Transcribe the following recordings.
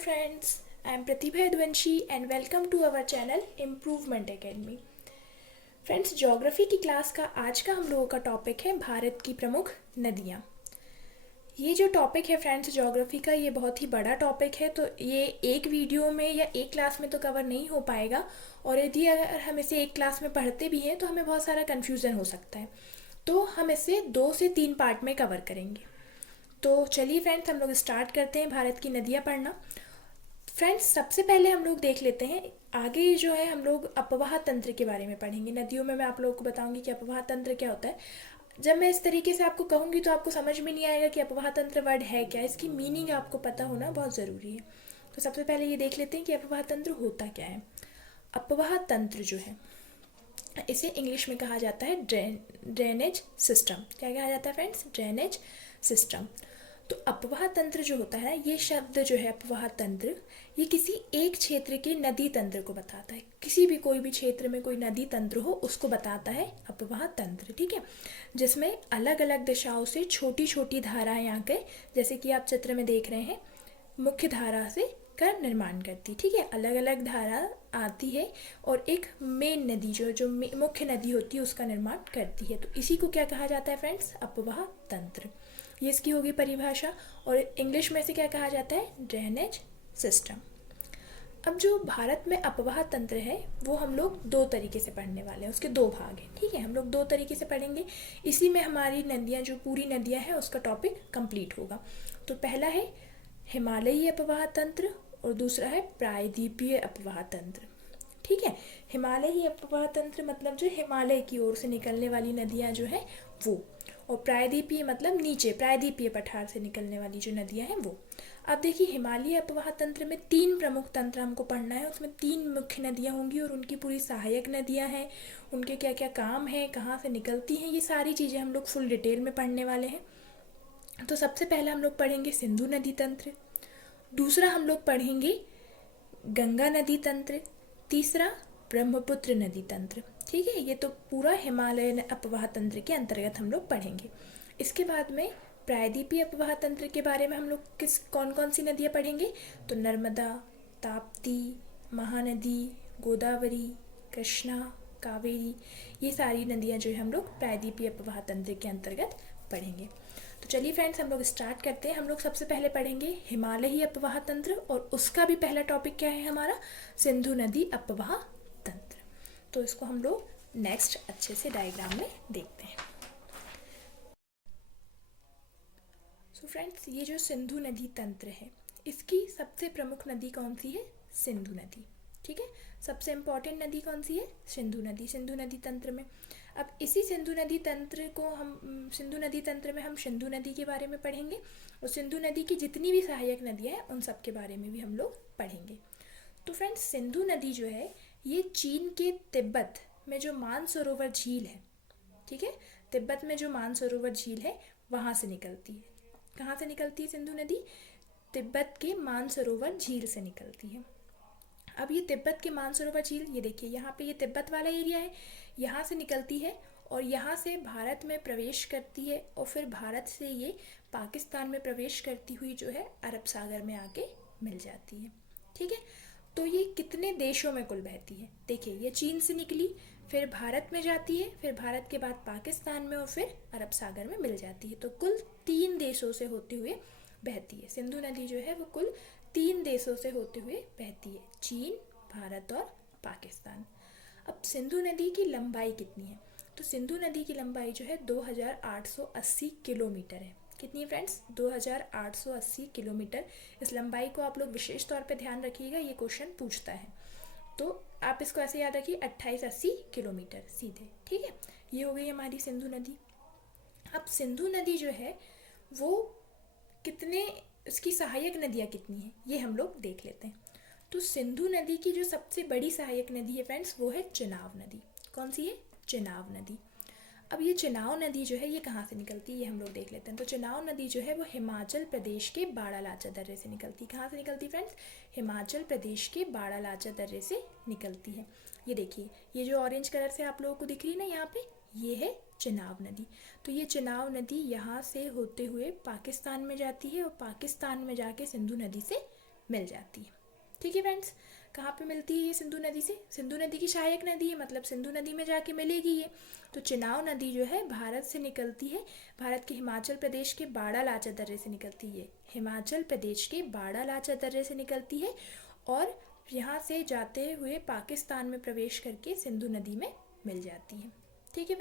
friends, I am Pratibha Yadvanshi and welcome to our channel Improvement Academy. Friends, geography की class का आज का हम लोगों का टॉपिक है भारत की प्रमुख नदियाँ। ये जो टॉपिक है फ्रेंड्स ज्योग्राफी का, ये बहुत ही बड़ा टॉपिक है, तो ये एक वीडियो में या एक क्लास में तो कवर नहीं हो पाएगा। और यदि अगर हम इसे एक क्लास में पढ़ते भी हैं तो हमें बहुत सारा कन्फ्यूज़न हो सकता है, तो हम इसे 2 से 3 पार्ट में कवर करेंगे। तो चलिए फ्रेंड्स, हम लोग स्टार्ट करते हैं भारत की नदियाँ पढ़ना। फ्रेंड्स, सबसे पहले हम लोग देख लेते हैं, आगे जो है हम लोग अपवाह तंत्र के बारे में पढ़ेंगे। नदियों में मैं आप लोगों को बताऊंगी कि अपवाह तंत्र क्या होता है। जब मैं इस तरीके से आपको कहूँगी तो आपको समझ में नहीं आएगा कि अपवाह तंत्र वर्ड है क्या, इसकी मीनिंग आपको पता होना बहुत ज़रूरी है। तो सबसे पहले ये देख लेते हैं कि अपवाह तंत्र होता क्या है। अपवाह तंत्र जो है इसे इंग्लिश में कहा जाता है ड्रेनेज सिस्टम। क्या कहा जाता है फ्रेंड्स? Drainage system. तो अपवाह तंत्र जो होता है, ये शब्द जो है अपवाह तंत्र, ये किसी एक क्षेत्र के नदी तंत्र को बताता है। किसी भी कोई भी क्षेत्र में कोई नदी तंत्र हो उसको बताता है अपवाह तंत्र, ठीक है। जिसमें अलग अलग दिशाओं से छोटी छोटी धाराएं आकर, जैसे कि आप चित्र में देख रहे हैं, मुख्य धारा से का निर्माण करती, ठीक है। अलग अलग धारा आती है और एक मेन नदी जो मुख्य नदी होती है उसका निर्माण करती है। तो इसी को क्या कहा जाता है फ्रेंड्स? अपवाह तंत्र। ये इसकी होगी परिभाषा। और इंग्लिश में से क्या कहा जाता है? Drainage system. अब जो भारत में अपवाह तंत्र है वो हम लोग 2 तरीके से पढ़ने वाले हैं, उसके 2 भाग हैं, ठीक है। हम लोग 2 तरीके से पढ़ेंगे, इसी में हमारी नदियाँ, जो पूरी नदियाँ हैं उसका टॉपिक कंप्लीट होगा। तो पहला है हिमालयी अपवाह तंत्र और दूसरा है प्रायद्वीपीय अपवाह तंत्र, ठीक है। हिमालयी अपवाह तंत्र मतलब जो हिमालय की ओर से निकलने वाली नदियाँ जो है वो, और प्रायद्वीपीय मतलब नीचे प्रायद्वीपीय पठार से निकलने वाली जो नदियाँ हैं वो। अब देखिए, हिमालयी अपवाह तंत्र में 3 प्रमुख तंत्र हमको पढ़ना है। उसमें 3 मुख्य नदियाँ होंगी और उनकी पूरी सहायक नदियाँ हैं, उनके क्या क्या काम है, कहाँ से निकलती हैं, ये सारी चीज़ें हम लोग फुल डिटेल में पढ़ने वाले हैं। तो सबसे पहले हम लोग पढ़ेंगे सिंधु नदी तंत्र, दूसरा हम लोग पढ़ेंगे गंगा नदी तंत्र, तीसरा ब्रह्मपुत्र नदी तंत्र, ठीक है। ये तो पूरा हिमालयन अपवाह तंत्र के अंतर्गत हम लोग पढ़ेंगे। इसके बाद में प्रायद्वीपीय अपवाह तंत्र के बारे में हम लोग कौन कौन सी नदियाँ पढ़ेंगे? तो नर्मदा, ताप्ती, महानदी, गोदावरी, कृष्णा, कावेरी, ये सारी नदियाँ जो है हम लोग प्रायद्वीपीय अपवाह तंत्र के अंतर्गत पढ़ेंगे। तो चलिए फ्रेंड्स, हम लोग स्टार्ट करते हैं। हम लोग सबसे पहले पढ़ेंगे हिमालयी अपवाह तंत्र, और उसका भी पहला टॉपिक क्या है हमारा? सिंधु नदी अपवाह तंत्र। तो इसको हम लोग नेक्स्ट अच्छे से डायग्राम में देखते हैं। सो फ्रेंड्स, ये जो सिंधु नदी तंत्र है, इसकी सबसे प्रमुख नदी कौन सी है? सिंधु नदी, ठीक है। सबसे इम्पॉर्टेंट नदी कौन सी है? सिंधु नदी। सिंधु नदी तंत्र में अब इसी सिंधु नदी तंत्र में हम सिंधु नदी के बारे में पढ़ेंगे, और सिंधु नदी की जितनी भी सहायक नदियाँ हैं उन सब के बारे में भी हम लोग पढ़ेंगे। तो फ्रेंड्स, सिंधु नदी जो है ये चीन के तिब्बत में जो मानसरोवर झील है, ठीक है, तिब्बत में जो मानसरोवर झील है वहाँ से निकलती है। कहाँ से निकलती है सिंधु नदी? तिब्बत के मानसरोवर झील से निकलती है। अब ये तिब्बत के मानसरोवर झील, ये देखिए यहाँ पे ये तिब्बत वाला एरिया है, यहाँ से निकलती है और यहाँ से भारत में प्रवेश करती है, और फिर भारत से ये पाकिस्तान में प्रवेश करती हुई जो है अरब सागर में आके मिल जाती है, ठीक है। तो ये कितने देशों में कुल बहती है? देखिए, ये चीन से निकली, फिर भारत में जाती है, फिर भारत के बाद पाकिस्तान में, और फिर अरब सागर में मिल जाती है। तो कुल 3 देशों से होते हुए बहती है सिंधु नदी जो है, वो कुल 3 देशों से होते हुए बहती है, चीन, भारत और पाकिस्तान। अब सिंधु नदी की लंबाई कितनी है? तो सिंधु नदी की लंबाई जो है 2880 किलोमीटर है। कितनी है फ्रेंड्स? 2880 किलोमीटर। इस लंबाई को आप लोग विशेष तौर पे ध्यान रखिएगा, ये क्वेश्चन पूछता है। तो आप इसको ऐसे याद रखिए, 2880 किलोमीटर सीधे, ठीक है। ये हो गई हमारी सिंधु नदी। अब सिंधु नदी जो है वो कितने, इसकी सहायक नदियाँ कितनी हैं ये हम लोग देख लेते हैं। तो सिंधु नदी की जो सबसे बड़ी सहायक नदी है फ्रेंड्स, वो है चिनाब नदी। कौन सी है? चिनाब नदी। अब ये चिनाब नदी जो है ये कहाँ से निकलती है ये हम लोग देख लेते हैं। तो चिनाब नदी जो है वो हिमाचल प्रदेश के बाड़ालाचा दर्रे से निकलती है। कहाँ से निकलती है फ्रेंड्स? हिमाचल प्रदेश के बाड़ालाचा दर्रे से निकलती है। ये देखिए, ये जो ऑरेंज कलर से आप लोगों को दिख रही है ना यहाँ पे, ये है चिनाब नदी। तो ये चिनाब नदी यहाँ से होते हुए पाकिस्तान में जाती है और पाकिस्तान में जाके सिंधु नदी से मिल जाती है। ठीक है फ्रेंड्स, कहाँ पे मिलती है ये सिंधु नदी से? सिंधु नदी की सहायक नदी है, मतलब सिंधु नदी में जाके मिलेगी ये। तो चिनाब नदी जो है भारत से निकलती है, भारत के हिमाचल प्रदेश के बाड़ा लाचा दर्रे से निकलती है, हिमाचल प्रदेश के बाड़ा लाचा दर्रे से निकलती है और यहाँ से जाते हुए पाकिस्तान में प्रवेश करके सिंधु नदी में मिल जाती है। ठीक है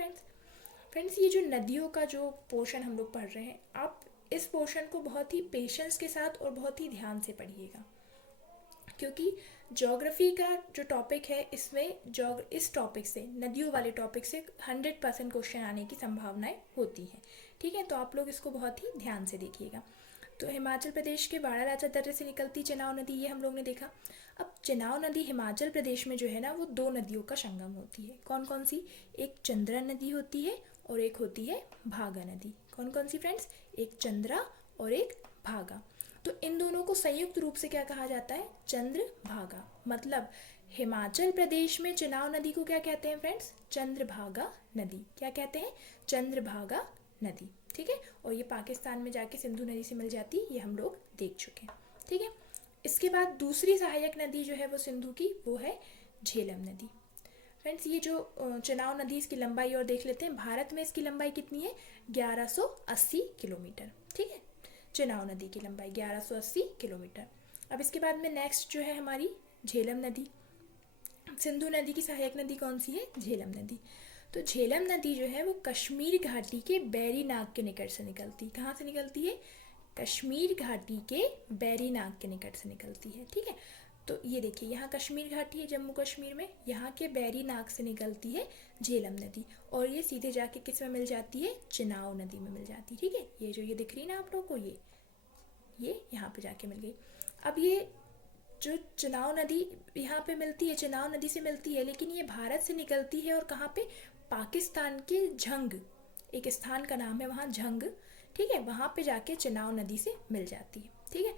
फ्रेंड्स, ये जो नदियों का जो पोर्शन हम लोग पढ़ रहे हैं, आप इस पोर्शन को बहुत ही पेशेंस के साथ और बहुत ही ध्यान से पढ़िएगा, क्योंकि ज्योग्राफी का जो टॉपिक है इसमें इस टॉपिक से, नदियों वाले टॉपिक से 100% क्वेश्चन आने की संभावनाएं होती हैं। ठीक है, तो आप लोग इसको बहुत ही ध्यान से देखिएगा। तो हिमाचल प्रदेश के बाड़ा लाचा दर्रे से निकलती चिनाब नदी, ये हम लोग ने देखा। अब चिनाब नदी हिमाचल प्रदेश में जो है ना, वो 2 नदियों का संगम होती है। कौन कौन सी? एक चंद्रा नदी होती है और एक होती है भागा नदी। कौन कौन सी फ्रेंड्स? एक चंद्रा और एक भागा। तो इन दोनों को संयुक्त रूप से क्या कहा जाता है? चंद्रभागा। मतलब हिमाचल प्रदेश में चिनाब नदी को क्या कहते हैं फ्रेंड्स? चंद्रभागा नदी। क्या कहते हैं? चंद्रभागा नदी। ठीक है, और ये पाकिस्तान में जाके सिंधु नदी से मिल जाती है, ये हम लोग देख चुके हैं। ठीक है, इसके बाद दूसरी सहायक नदी जो है वो सिंधु की, वो है झेलम नदी। फ्रेंड्स, ये जो चिनाब नदी, इसकी लंबाई और देख लेते हैं। भारत में इसकी लंबाई कितनी है? 1180 किलोमीटर। ठीक है, चिनाब नदी की लंबाई 1180 किलोमीटर। अब इसके बाद में नेक्स्ट जो है हमारी झेलम नदी। सिंधु नदी की सहायक नदी कौन सी है? झेलम नदी। तो झेलम नदी जो है वो कश्मीर घाटी के बैरी नाग के निकट से निकलती। कहाँ से निकलती है? कश्मीर घाटी के बैरी नाग के निकट से निकलती है। ठीक है, तो ये देखिए, यहाँ कश्मीर घाटी है जम्मू कश्मीर में, यहाँ के बैरी नाग से निकलती है झेलम नदी और ये सीधे जाके किस में मिल जाती है? चिनाब नदी में मिल जाती है। ठीक है, ये जो ये दिख रही है ना आप लोग को, ये यहाँ पे जाके मिल गई। अब ये जो चिनाब नदी यहाँ पे मिलती है, चिनाब नदी से मिलती है, लेकिन ये भारत से निकलती है और कहाँ पे? पाकिस्तान के झंग, एक स्थान का नाम है वहाँ झंग। ठीक है, वहाँ पे जाके चिनाब नदी से मिल जाती है। ठीक है,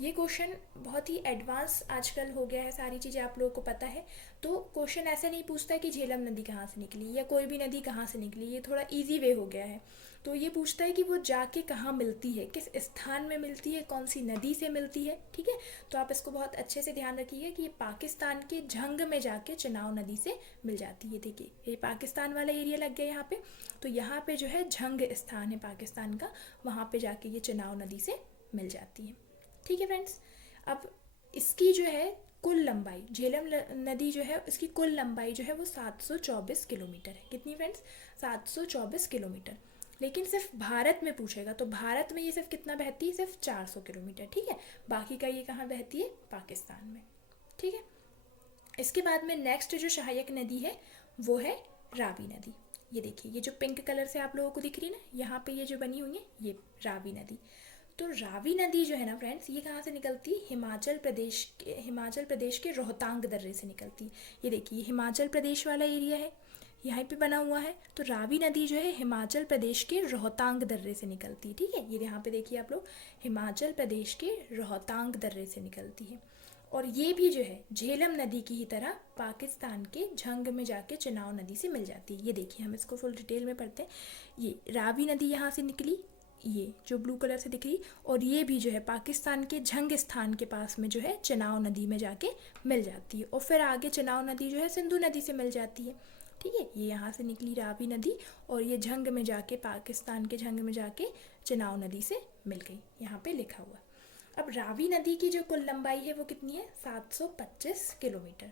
ये क्वेश्चन बहुत ही एडवांस आजकल हो गया है, सारी चीज़ें आप लोगों को पता है। तो क्वेश्चन ऐसे नहीं पूछता है कि झेलम नदी कहाँ से निकली या कोई भी नदी कहाँ से निकली, ये थोड़ा इजी वे हो गया है। तो ये पूछता है कि वो जाके कहाँ मिलती है, किस स्थान में मिलती है, कौन सी नदी से मिलती है। ठीक है, तो आप इसको बहुत अच्छे से ध्यान रखिए कि ये पाकिस्तान के झंग में जाके चिनाब नदी से मिल जाती है। देखिए, ये पाकिस्तान वाला एरिया लग गया यहाँ पे, तो यहाँ पे जो है झंग स्थान है पाकिस्तान का, वहाँ पे जाके ये चिनाब नदी से मिल जाती है। ठीक है फ्रेंड्स, अब इसकी जो है कुल लंबाई, झेलम नदी जो है इसकी कुल लंबाई जो है वो 724 किलोमीटर है। कितनी फ्रेंड्स? 724 किलोमीटर। लेकिन सिर्फ भारत में पूछेगा तो भारत में ये सिर्फ कितना बहती है? सिर्फ 400 किलोमीटर। ठीक है, बाकी का ये कहाँ बहती है? पाकिस्तान में। ठीक है, इसके बाद में नेक्स्ट जो सहायक नदी है वो है रावी नदी। ये देखिए, ये जो पिंक कलर से आप लोगों को दिख रही है ना, यहाँ पे ये जो बनी हुई है, ये रावी नदी। तो रावी नदी जो है ना फ्रेंड्स, ये कहाँ से निकलती है? हिमाचल प्रदेश के रोहतांग दर्रे से निकलती है। ये देखिए, हिमाचल प्रदेश वाला एरिया है, यहाँ पे बना हुआ है। तो रावी नदी जो है हिमाचल प्रदेश के रोहतांग दर्रे से निकलती है। ठीक है, ये यहाँ पे देखिए आप लोग, हिमाचल प्रदेश के रोहतांग दर्रे से निकलती है। और ये भी जो है झेलम नदी की ही तरह पाकिस्तान के झंग में जाके चिनाब नदी से मिल जाती है। ये देखिए, हम इसको फुल डिटेल में पढ़ते हैं। ये रावी नदी यहाँ से निकली, ये जो ब्लू कलर से दिख रही, और ये भी जो है पाकिस्तान के झंग स्थान के पास में जो है चिनाब नदी में जाके मिल जाती है। और फिर आगे चिनाब नदी जो है सिंधु नदी से मिल जाती है। ठीक है, ये यहाँ से निकली रावी नदी और ये झंग में जाके, पाकिस्तान के झंग में जाके चिनाब नदी से मिल गई, यहाँ पे लिखा हुआ। अब रावी नदी की जो कुल लंबाई है वो कितनी है? 725 किलोमीटर।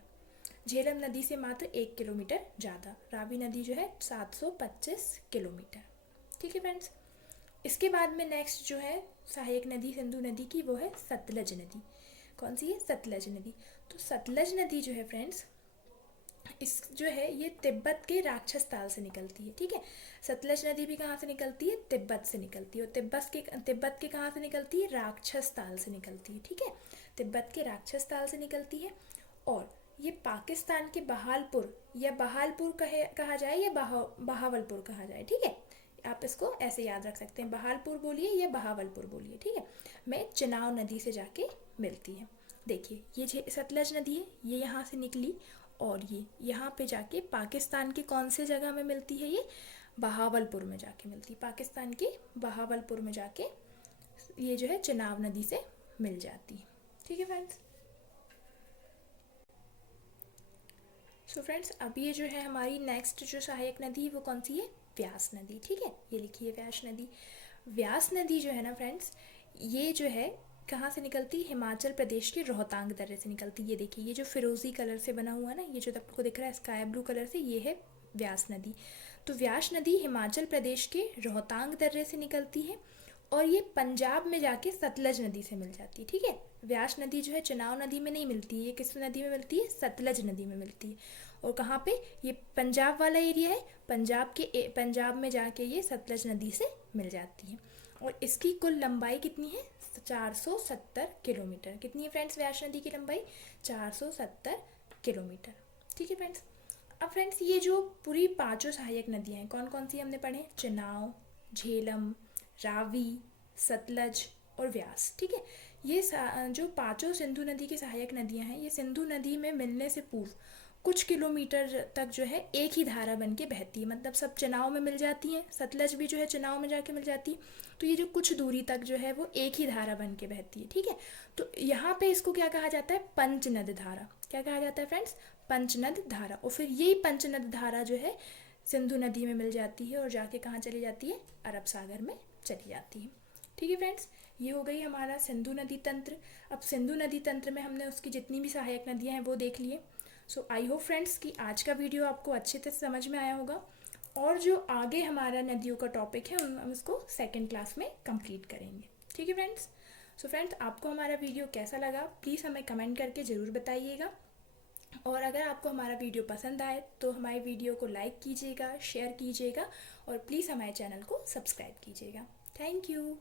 झेलम नदी से मात्र 1 किलोमीटर ज़्यादा। रावी नदी जो है 725 किलोमीटर। ठीक है फ्रेंड्स, इसके बाद में नेक्स्ट जो है सहायक नदी सिंधु नदी की, वो है सतलज नदी। कौन सी है? सतलज नदी। तो सतलज नदी जो है फ्रेंड्स, इस जो है ये तिब्बत के राक्षस ताल से निकलती है। ठीक है, सतलज नदी भी कहाँ से निकलती है? तिब्बत से निकलती है। और तिब्बत के कहाँ से निकलती है? राक्षस ताल से निकलती है। ठीक है, तिब्बत के राक्षस ताल से निकलती है। और ये पाकिस्तान के बहावलपुर, या बहावलपुर कहा जाए या बहावलपुर कहा जाए। ठीक है, आप इसको ऐसे याद रख सकते हैं, बहावलपुर बोलिए या बहावलपुर बोलिए। ठीक है, में चिनाब नदी से जाके मिलती है। देखिए, ये सतलज नदी है, ये यहाँ से निकली और ये यहाँ पे जाके पाकिस्तान के कौन से जगह में मिलती है? ये बहावलपुर में जाके मिलती है। पाकिस्तान के बहावलपुर में जाके ये जो है चिनाब नदी से मिल जाती है। ठीक है फ्रेंड्स। सो फ्रेंड्स, अब ये जो है हमारी नेक्स्ट जो सहायक नदी वो कौन सी है? व्यास नदी। ठीक है, ये लिखिए व्यास नदी। व्यास नदी जो है ना फ्रेंड्स, ये जो है कहाँ से निकलती? हिमाचल प्रदेश के रोहतांग दर्रे से निकलती है। ये देखिए, ये जो फिरोजी कलर से बना हुआ है ना, ये जो आपको दिख रहा है स्काई ब्लू कलर से, ये है व्यास नदी। तो व्यास नदी हिमाचल प्रदेश के रोहतांग दर्रे से निकलती है और ये पंजाब में जाके सतलज नदी से मिल जाती है। ठीक है, व्यास नदी जो है चुनाव नदी में नहीं मिलती है, ये किस नदी में मिलती है? सतलज नदी में मिलती है। और कहाँ पे? ये पंजाब वाला एरिया है, पंजाब में जाके ये सतलज नदी से मिल जाती है। और इसकी कुल लंबाई कितनी है? 470 किलोमीटर। कितनी है फ्रेंड्स व्यास नदी की लंबाई? 470 किलोमीटर। ठीक है फ्रेंड्स। अब फ्रेंड्स, ये जो पूरी पांचों सहायक नदियाँ हैं, कौन कौन सी हमने पढ़े? चुनाव, झेलम, रावी, सतलज और व्यास। ठीक है, ये जो पांचों सिंधु नदी की सहायक नदियां हैं, ये सिंधु नदी में मिलने से पूर्व कुछ किलोमीटर तक जो है एक ही धारा बन के बहती है। मतलब सब चुनाव में मिल जाती हैं, सतलज भी जो है चुनाव में जाके मिल जाती है। तो ये जो कुछ दूरी तक जो है वो एक ही धारा बन के बहती है। ठीक है, तो यहाँ पे इसको क्या कहा जाता है? पंचनद धारा। क्या कहा जाता है फ्रेंड्स? पंचनद धारा। और फिर यही पंचनद धारा जो है सिंधु नदी में मिल जाती है और जाके कहाँ चली जाती है? अरब सागर में चली जाती है। ठीक है फ्रेंड्स, ये हो गई हमारा सिंधु नदी तंत्र। अब सिंधु नदी तंत्र में हमने उसकी जितनी भी सहायक नदियाँ हैं वो देख लिए। सो आई होप फ्रेंड्स कि आज का वीडियो आपको अच्छे से समझ में आया होगा, और जो आगे हमारा नदियों का टॉपिक है हम उसको सेकेंड क्लास में कंप्लीट करेंगे। ठीक है फ्रेंड्स। सो फ्रेंड्स, आपको हमारा वीडियो कैसा लगा प्लीज़ हमें कमेंट करके ज़रूर बताइएगा। और अगर आपको हमारा वीडियो पसंद आए तो हमारे वीडियो को लाइक कीजिएगा, शेयर कीजिएगा और प्लीज़ हमारे चैनल को सब्सक्राइब कीजिएगा। Thank you.